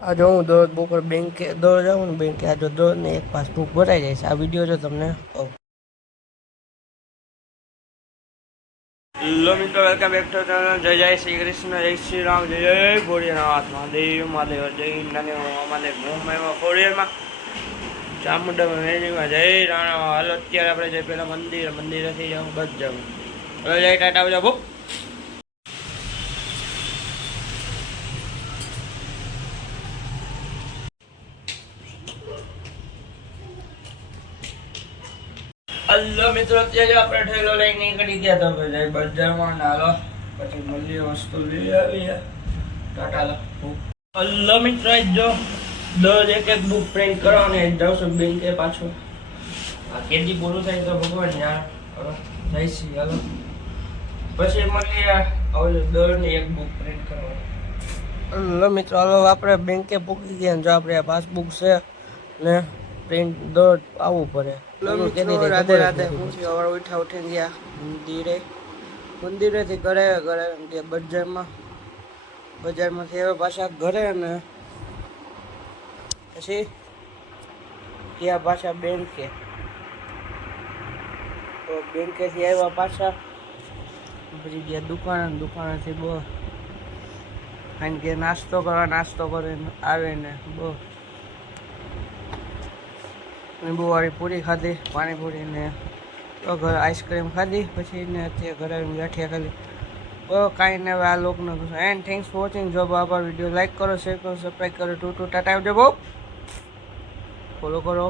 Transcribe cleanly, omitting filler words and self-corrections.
આજે હું દરરોજ બપોર બેંકે દરરોજ આવું ને બેંકે આજે દરરોજ ને એક પાસબુક ભરાઈ જાય છે. આ વિડીયો જો તમને કહું. હેલો મિત્રો, વેલકમ બેક ટુ ચેનલ. જય જય શ્રી કૃષ્ણ, જય શ્રી રામ, જય જય ભોળિયાનાથ મહાદેવ મહાદેવ, જય નાની મહાદેવ મુંબઈમાં ખોડિયારમાં ચામુંડામાં મેજીમાં જય રાણા. હાલો અત્યારે આપણે જઈ પેલા મંદિરેથી જાઉં બસ જાઉં. હવે જય ટાટા આવજો બહુ. હલો મિત્રો, અત્યારે આપણે ઠેલો લઈને નીકળી ગયા તો જય બજારમાં નાલો પછી મળીએ, વસ્તુ લઈ આવીએ. ટાટા લખું. હલો મિત્રો, જો દરરોજ એક એક બુક પ્રિન્ટ કરવાની જાઉં છું બેંકે પાછું. આ કેદી પૂરું થાય તો ભગવાન યાર જાય છે. હાલો પછી મળીએ. હવે દરરોજની એક બુક પ્રિન્ટ કરવાની. હલો મિત્રો, હાલો આપણે બેંકે પૂકી ગયા. જો આપણે પાસબુક છે ને પ્રિન્ટ દરરોજ આવવું પડે. રાધે રાધે. હું સવારે ઉઠીને ગયા મંદિરેથી ઘરે બજારમાંથી આવ્યા પાછા ઘરે ને પછી ગયા પાછા બેંકેથી આવ્યા પાછા પછી ગયા દુકાનેથી બહુ કારણ કે નાસ્તો કરીને આવે ને બહુ વાળી પૂરી ખાધી, પાણીપુરી ને તો ઘરે આઈસ્ક્રીમ ખાધી. પછી ને અત્યારે ઘરે આવીને ગાંઠિયા ખાધી. કાંઈ ને હવે આ લોકનો એન્ડ થેન્ક્સ ફોર વોચિંગ. જો બાબા વિડીયો લાઈક કરો, શેર કરો, સબસ્ક્રાઈબ કરો. ટાટા આવજો બહુ. ફોલો કરો.